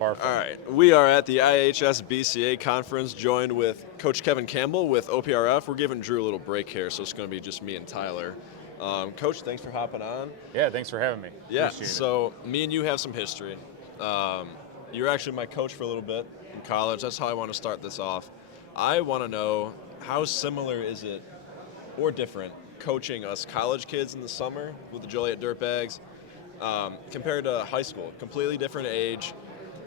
Far from All right, we are at the IHSBCA conference, joined with Coach Kevin Campbell with OPRF. We're giving Drew a little break here, so it's going to be just me and Tyler. Coach, thanks for hopping on. Yeah, thanks for having me. Yeah, Appreciate so me and you have some history. You were actually my coach for a little bit in college. That's how I want to start this off. I want to know, how similar is it, or different, coaching us college kids in the summer with the Joliet Dirtbags compared to high school? Completely different age.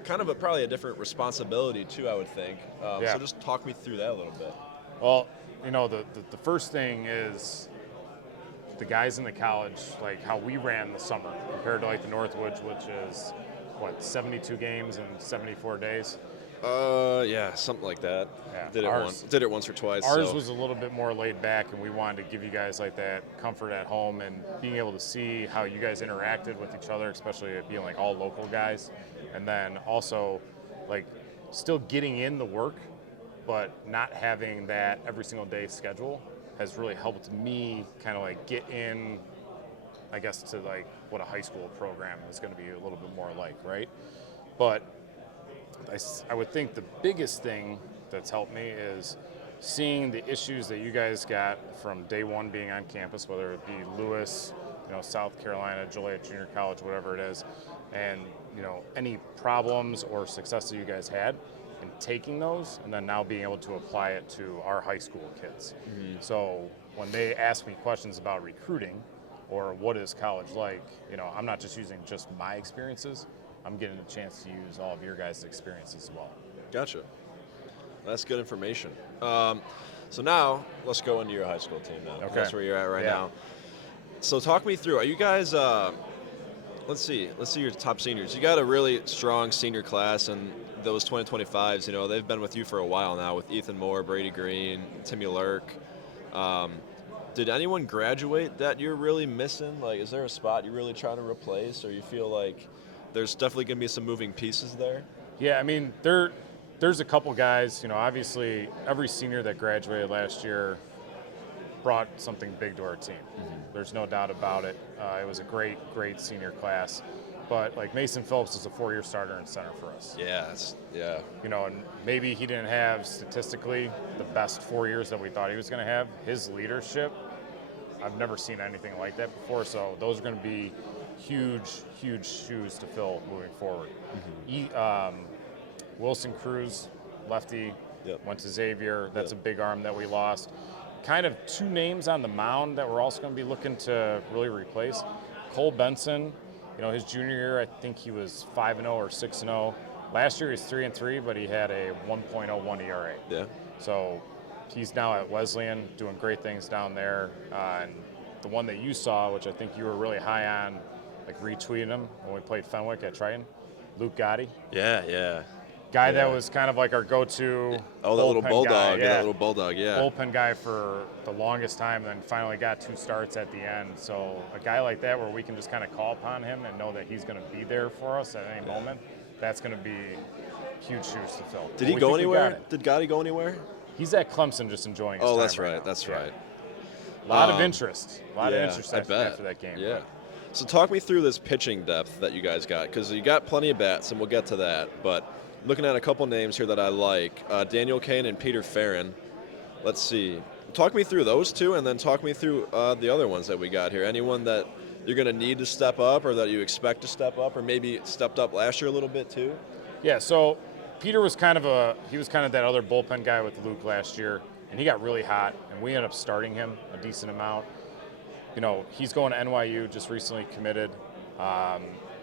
Kind of probably a different responsibility too, I would think. Yeah. So just talk me through that a little bit. Well, the first thing is the guys in the college, like how we ran the summer compared to like the Northwoods, which is, 72 games in 74 days? Yeah, something like that. Yeah. Did it once or twice. Ours so. was a little bit more laid back, and we wanted to give you guys like that comfort at home and being able to see how you guys interacted with each other, especially it being like all local guys. And then also like still getting in the work, but not having that every single day schedule has really helped me kind of like get in, I guess, to like what a high school program is going to be a little bit more like, right? But I would think the biggest thing that's helped me is seeing the issues that you guys got from day one being on campus, whether it be Lewis, South Carolina, Joliet Junior College, whatever it is, and any problems or success that you guys had, and taking those and then now being able to apply it to our high school kids. Mm-hmm. So when they ask me questions about recruiting or what is college like, I'm not just using just my experiences. I'm getting a chance to use all of your guys' experiences as well. Gotcha. That's good information. So now let's go into your high school team now. Okay. That's where you're at right now. So talk me through. Are you guys? Let's see your top seniors. You got a really strong senior class, and those 2025s. They've been with you for a while now. With Ethan Moore, Brady Green, Timmy Lurk. Did anyone graduate that you're really missing? Like, is there a spot you're really trying to replace, or you feel like there's definitely going to be some moving pieces there? Yeah, I mean, there's a couple guys, obviously every senior that graduated last year brought something big to our team. Mm-hmm. There's no doubt about it. It was a great senior class. But like Mason Phillips is a 4-year starter in center for us. Yeah. And maybe he didn't have statistically the best 4 years that we thought he was going to have. His leadership, I've never seen anything like that before. So those are going to be huge shoes to fill moving forward. Mm-hmm. Wilson Cruz, lefty, went to Xavier. That's a big arm that we lost. Kind of two names on the mound that we're also going to be looking to really replace. Cole Benson, his junior year, I think he was 5-0 or 6-0. Last year he was 3-3, but he had a 1.01 ERA. Yeah. So he's now at Wesleyan doing great things down there. And the one that you saw, which I think you were really high on, like retweeting him when we played Fenwick at Triton, Luke Gotti. Yeah. Guy that was kind of like our go-to. Oh, that little bulldog. Guy. That little bulldog, yeah. Bullpen guy for the longest time, and then finally got 2 starts at the end. So a guy like that where we can just kind of call upon him and know that he's going to be there for us at any moment, that's going to be huge shoes to fill. Did he go anywhere? Did Gotti go anywhere? He's at Clemson just enjoying his time. That's right. Now. That's right. A lot of interest. After that game. Yeah. So talk me through this pitching depth that you guys got, because you got plenty of bats, and we'll get to that. But looking at a couple names here that I like, Daniel Kane and Peter Farron. Let's see. Talk me through those two, and then talk me through the other ones that we got here. Anyone that you're going to need to step up, or that you expect to step up, or maybe stepped up last year a little bit too? Yeah, so Peter was kind of that other bullpen guy with Luke last year, and he got really hot, and we ended up starting him a decent amount. He's going to NYU, just recently committed.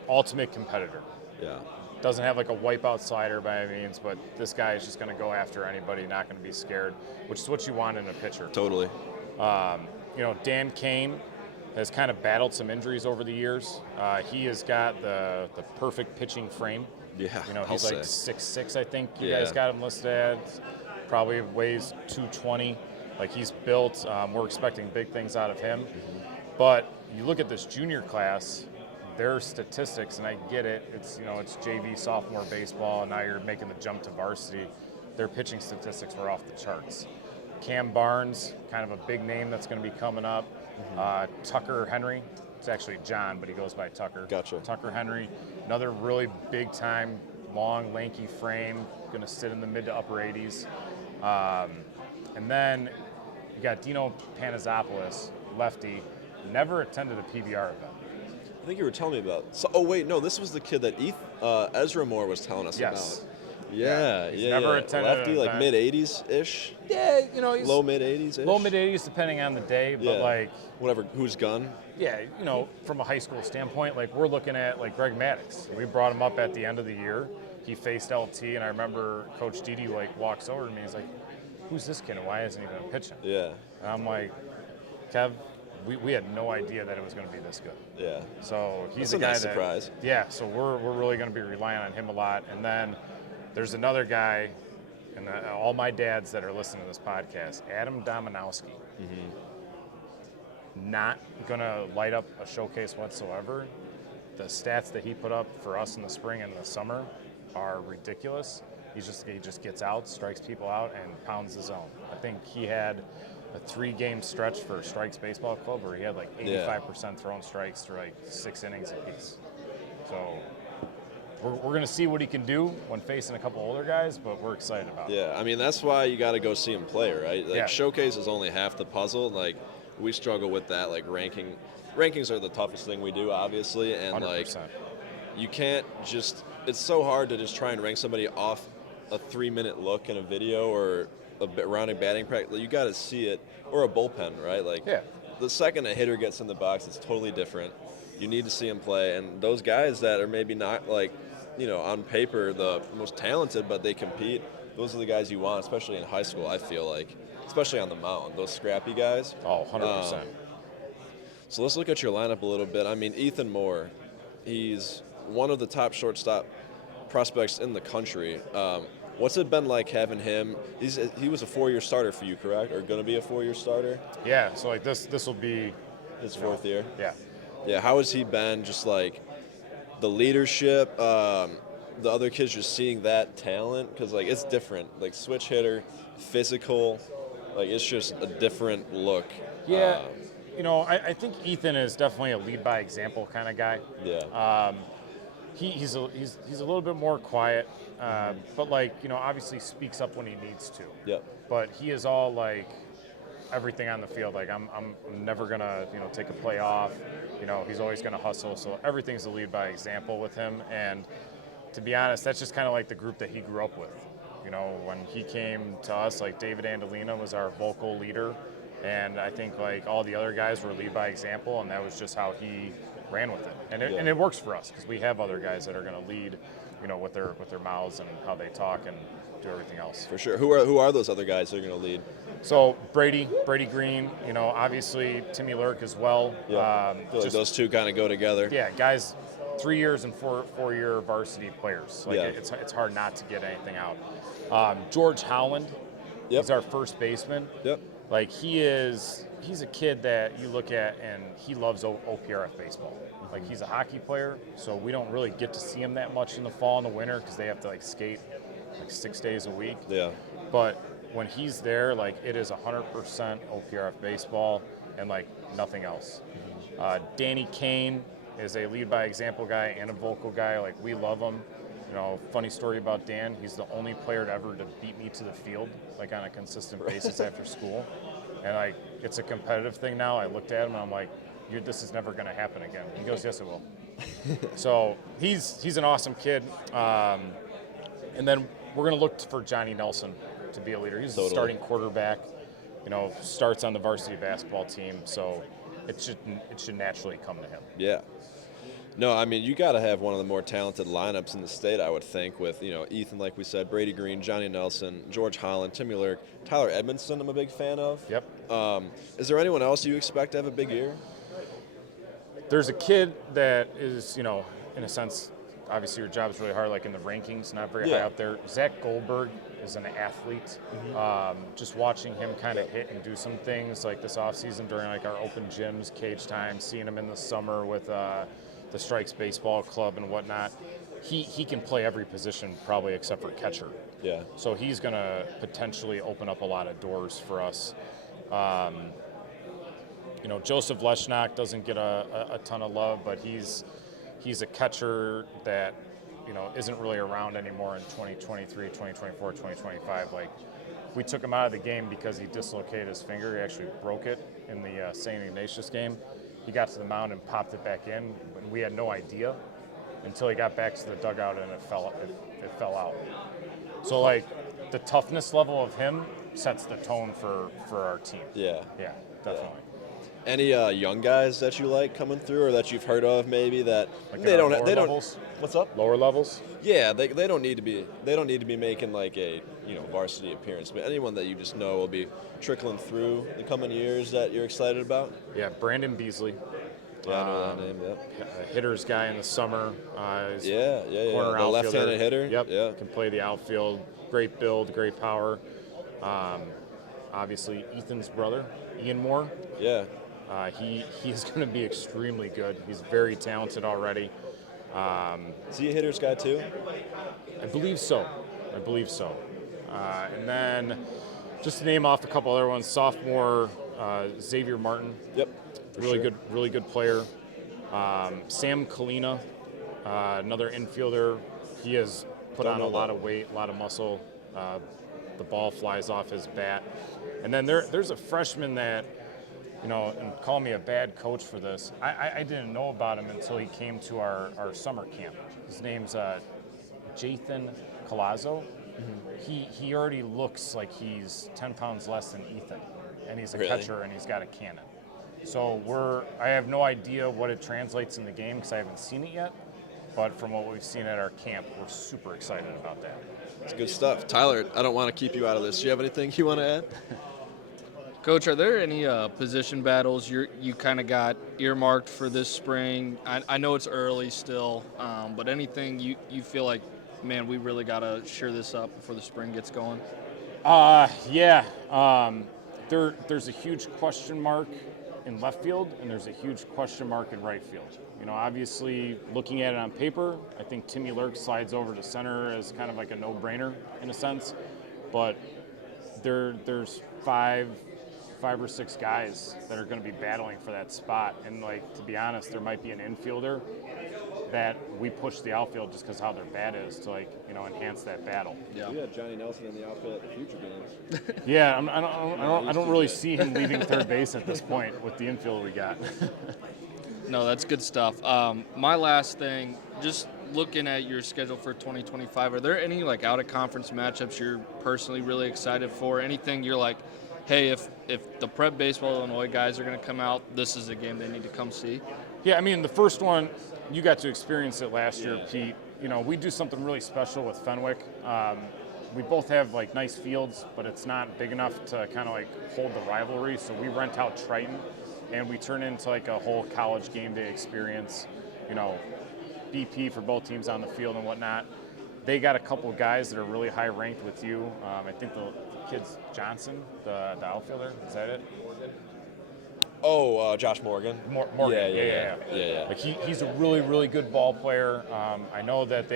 Ultimate competitor. Yeah. Doesn't have like a wipeout slider by any means, but this guy is just going to go after anybody, not going to be scared, which is what you want in a pitcher. Totally. Dan Kane has kind of battled some injuries over the years. He has got the perfect pitching frame. Yeah, he's like 6'6", I think you guys got him listed at. Probably weighs 220. Like, he's built. We're expecting big things out of him. Mm-hmm. But you look at this junior class, their statistics, and I get it. It's JV sophomore baseball, and now you're making the jump to varsity. Their pitching statistics were off the charts. Cam Barnes, kind of a big name that's going to be coming up. Mm-hmm. Tucker Henry. It's actually John, but he goes by Tucker. Gotcha. Tucker Henry, another really big-time long, lanky frame, going to sit in the mid to upper 80s. And then you got Dino Panizopoulos, lefty, never attended a PBR event. I think you were telling me about. So, oh wait, no, this was the kid that Ezra Moore was telling us about. Yeah, He's never attended lefty, an like event. mid 80s ish. Yeah, you know, he's Low mid 80s ish. low mid 80s depending on the day, but like whatever. Who's gun? Yeah, you know, from a high school standpoint, like we're looking at like Greg Maddox. We brought him up at the end of the year. He faced LT, and I remember Coach Didi like walks over to me. He's like, "Who's this kid, and why hasn't he been pitching?" Yeah. And I'm like, Kev, we had no idea that it was going to be this good. Yeah. So he's That's a guy nice that, surprise. Yeah. So we're really going to be relying on him a lot. And then there's another guy, and all my dads that are listening to this podcast, Adam Dominowski. Not going to light up a showcase whatsoever. The stats that he put up for us in the spring and the summer are ridiculous. He just gets out, strikes people out, and pounds the zone. I think he had a 3-game stretch for Strikes Baseball Club where he had like 85% thrown strikes through like 6 innings apiece. So we're going to see what he can do when facing a couple older guys, but we're excited about it. Yeah, I mean, that's why you got to go see him play, right? Like, showcase is only half the puzzle. Like, we struggle with that, like rankings are the toughest thing we do, obviously, and 100%. like you can't just, it's so hard to just try and rank somebody off a 3-minute look in a video or a rounding batting practice. You got to see it, or a bullpen, right? Like the second a hitter gets in the box, it's totally different. You need to see him play, and those guys that are maybe not like, you know, on paper the most talented, but they compete, those are the guys you want, especially in high school, I feel like. Especially on the mound, those scrappy guys. Oh, 100%. So let's look at your lineup a little bit. I mean, Ethan Moore, he's one of the top shortstop prospects in the country. What's it been like having him? He was a 4-year starter for you, correct? Or going to be a 4-year starter? Yeah, so like this will be his 4th year? Yeah. Yeah, how has he been? Just like the leadership, the other kids just seeing that talent? Because like it's different. Like switch hitter, physical. Like, it's just a different look. Yeah, you know, I think Ethan is definitely a lead-by-example kind of guy. Yeah. He's a little bit more quiet, but, like, you know, obviously speaks up when he needs to. Yep. But he is all, like, everything on the field. Like, I'm never going to, you know, take a play off. You know, he's always going to hustle. So everything's a lead-by-example with him. And to be honest, that's just kind of like the group that he grew up with. You know, when he came to us, like David Andolina was our vocal leader, and I think like all the other guys were lead by example, and that was just how he ran with it. And it works for us because we have other guys that are going to lead, you know, with their mouths and how they talk and do everything else. For sure. Who are those other guys that are going to lead? So Brady Green, you know, obviously Timmy Lurk as well. Yeah. I feel like those two kind of go together. Yeah, guys, 3 years and four-year varsity players. Like it's hard not to get anything out. George Howland, he's our first baseman. Yep. Like he's a kid that you look at and he loves OPRF baseball. Like he's a hockey player, so we don't really get to see him that much in the fall and the winter because they have to like skate like 6 days a week. Yeah. But when he's there, like it is 100% OPRF baseball and like nothing else. Danny Kane is a lead by example guy and a vocal guy. Like we love him. You know, funny story about Dan, he's the only player ever to beat me to the field, like on a consistent basis after school. And like, it's a competitive thing now. I looked at him and I'm like, this is never going to happen again. He goes, yes, it will. So he's an awesome kid. And then we're going to look for Johnny Nelson to be a leader. He's a starting quarterback, you know, starts on the varsity basketball team. So it should naturally come to him. Yeah. No, I mean, you got to have one of the more talented lineups in the state, I would think, with, you know, Ethan, like we said, Brady Green, Johnny Nelson, George Holland, Timmy Lurk, Tyler Edmondson I'm a big fan of. Yep. Is there anyone else you expect to have a big year? There's a kid that is, you know, in a sense, obviously your job is really hard, like in the rankings, not very high up there. Zach Goldberg is an athlete. Just watching him kind of hit and do some things like this offseason during like our open gyms, cage time, seeing him in the summer with the Strikes Baseball Club and whatnot. He can play every position probably except for catcher. Yeah. So he's going to potentially open up a lot of doors for us. You know, Joseph Leshnock doesn't get a ton of love, but he's a catcher that, isn't really around anymore in 2023, 2024, 2025. Like, we took him out of the game because he dislocated his finger. He actually broke it in the St. Ignatius game. He got to the mound and popped it back in, and we had no idea until he got back to the dugout and it fell out. So, like, the toughness level of him sets the tone for our team. Yeah. Yeah, definitely. Any young guys that you like coming through, or that you've heard of maybe that Like they don't levels? What's up? Lower levels? Yeah, they don't need to be making like a varsity appearance, but anyone that you just know will be trickling through the coming years that you're excited about. Yeah, Brandon Beasley. Yeah, I know that name. Yep. Hitters guy in the summer. He's Yeah. corner The outfielder. left-handed hitter. Yep. Yeah. Can play the outfield. Great build, great power. Obviously, Ethan's brother, Ian Moore. Yeah. He's going to be extremely good. He's very talented already. Is he a hitter's guy too? I believe so. And then, just to name off a couple other ones, sophomore Xavier Martin. Yep. Really good player. Sam Kalina, another infielder. He has put on a lot of weight, a lot of muscle. The ball flies off his bat. And then there's a freshman that, and call me a bad coach for this, I didn't know about him until he came to our summer camp. His name's Jathan Colazzo. Mm-hmm. He already looks like he's 10 pounds less than Ethan, and he's a catcher and he's got a cannon. So I have no idea what it translates in the game because I haven't seen it yet, but from what we've seen at our camp, we're super excited about that. It's good stuff. Tyler, I don't want to keep you out of this. Do you have anything you want to add? Coach, are there any position battles you kind of got earmarked for this spring? I know it's early still, but anything you feel like, man, we really got to shore this up before the spring gets going? Yeah. There's a huge question mark in left field, and there's a huge question mark in right field. Obviously, looking at it on paper, I think Timmy Lurk slides over to center as kind of like a no-brainer in a sense, but there's five or six guys that are going to be battling for that spot, and to be honest, there might be an infielder that we push the outfield just because how their bat is to enhance that battle. Yeah. We had Johnny Nelson in the outfield at the future games. Yeah, I don't really see him leaving third base at this point with the infield we got. No, that's good stuff. My last thing, just looking at your schedule for 2025, are there any out of conference matchups you're personally really excited for? Anything you're like, hey, if the Prep Baseball Illinois guys are going to come out, this is a game they need to come see? Yeah, I mean, the first one, you got to experience it last year, Pete. We do something really special with Fenwick. We both have nice fields, but it's not big enough to kind of hold the rivalry. So we rent out Triton, and we turn into a whole college game day experience. BP for both teams on the field and whatnot. They got a couple guys that are really high ranked with you. I think the kid's Johnson, the outfielder. Is that it? Oh, Josh Morgan. Morgan. Yeah. He's a really, really good ball player. I know that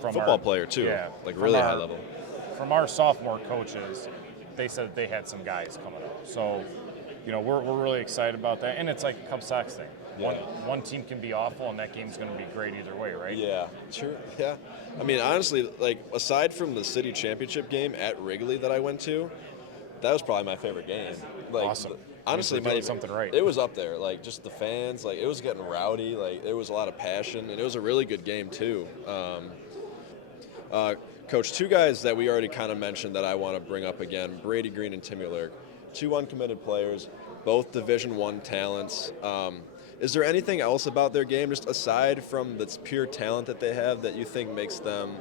football player too. Yeah, really high level. From our sophomore coaches, they said they had some guys coming up. So, we're really excited about that, and it's like a Cubs Sox thing. Yeah. One team can be awful, and that game's going to be great either way, right? Yeah, sure. Yeah. I mean, honestly, aside from the city championship game at Wrigley that I went to, that was probably my favorite game. Awesome. Honestly, doing something right. It was up there. Just the fans, it was getting rowdy. There was a lot of passion, and it was a really good game too. Coach, two guys that we already kind of mentioned that I want to bring up again: Brady Green and Timmy Lurk, two uncommitted players, both Division I talents. Is there anything else about their game, just aside from the pure talent that they have, that you think makes them,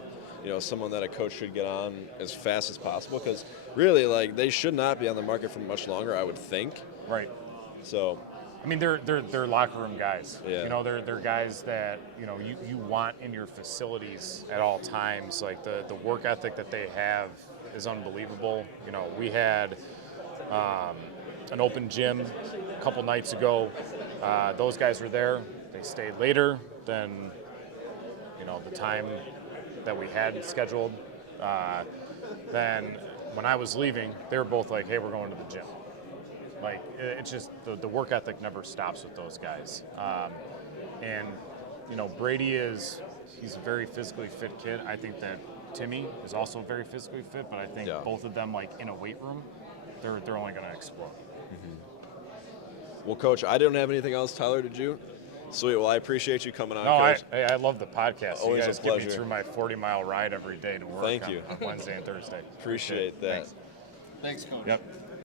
someone that a coach should get on as fast as possible? Because really, they should not be on the market for much longer, I would think. Right. So, I mean, they're locker room guys. Yeah. They're guys that you want in your facilities at all times. The work ethic that they have is unbelievable. We had an open gym a couple nights ago. Those guys were there. They stayed later than the time that we had scheduled. Then when I was leaving, they were both like, "Hey, we're going to the gym." It's just the work ethic never stops with those guys. And Brady is he's a very physically fit kid. I think that Timmy is also very physically fit, but I think both of them, like in a weight room, they're only going to explode. Well, Coach, I don't have anything else. Tyler, did you? Sweet. Well, I appreciate you coming on, No, Coach. I love the podcast. Always you guys a get me pleasure. through my 40-mile ride every day to work Thank you. on Wednesday and Thursday. Appreciate that. Thanks. Thanks, Coach. Yep.